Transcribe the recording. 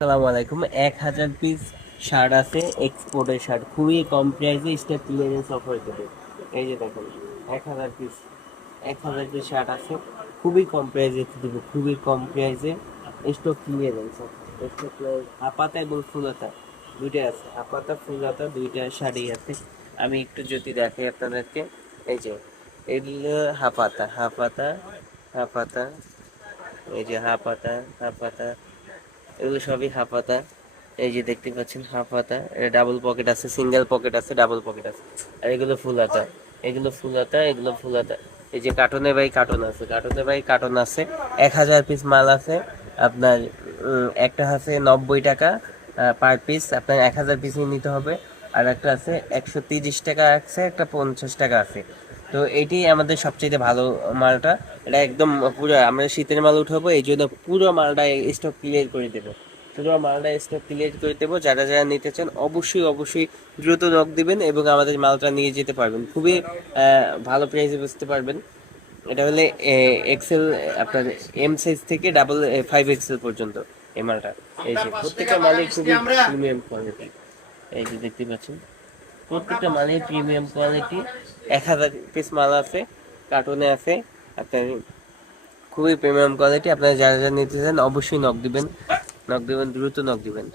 আসসালামু আলাইকুম। 1000 piece shirt আছে, এক্সপোর্টের শার্ট, খুবই কম প্রাইসে স্টেট ক্লিয়ারেন্স অফার দেবে। এই যে দেখুন, 1000 পিস 1000 পিস শার্ট আছে, খুবই কম প্রাইসে দেবো, খুবই কম প্রাইসে। স্টক ক্লিয়ারেন্স, স্টক ক্লিয়ারেন্স হাপাতা এবং ফুলাতা দুইটাই আছে। হাপাতা ফুলাতা দুইটা শাড়ি আছে। আমি একটু যদি দেখাই আপনাদেরকে, এই যে এগুলো হাপাতা হাপাতা হাপাতা, এই যে হাপাতা হাপাতা, এগুলো সবই হাফ হাতা। এই যে দেখতে পাচ্ছেন হাফ হাতা, এটা ডাবল পকেট আছে, সিঙ্গেল পকেট আছে, ডাবল পকেট আছে। আর এগুলো ফুল হাতা, এগুলো ফুল হাতা, এগুলো ফুল হাতা। এই যে কার্টনে বাই কার্টন আছে, কার্টনে বাই কার্টন আছে। 1000 পিস মাল আছে আপনার। একটা আছে 90 টাকা পার পিস, আপনার 1000 পিসই নিতে হবে। আর একটা আছে 130 টাকা আছে, একটা 50 টাকা আছে। তো এইটি আমাদের সবচেয়ে ভালো মালটা। এটা একদম পুরো আমরা শীতের মাল উঠাবো, এই জন্য পুরো মালটা স্টক ক্লিয়ার করে দেবো। পুরো মালটা স্টক ক্লিয়ার করে দেবো। যারা যারা নিতে চান অবশ্যই অবশ্যই দ্রুত নক দিবেন এবং আমাদের মালটা নিয়ে যেতে পারবেন খুবই ভালো প্রাইসে বুঝতে পারবেন। এটা হলে এক্সেল, আপনার এম সাইজ থেকে ডাবল 5 এক্সেল পর্যন্ত এই মালটা। এই যে প্রত্যেকটা মালই খুবই প্রিমিয়াম কোয়ালিটি। এই যে দেখতে পাচ্ছেন, প্রত্যেকটা মালই প্রিমিয়াম কোয়ালিটি। 1000 পিস মাল আছে, কার্টুনে আছে আপনার, খুবই প্রিমিয়াম কোয়ালিটি। আপনারা যারা যারা নিতে চান অবশ্যই নক দিবেন, নক দিবেন, দ্রুত নক দিবেন।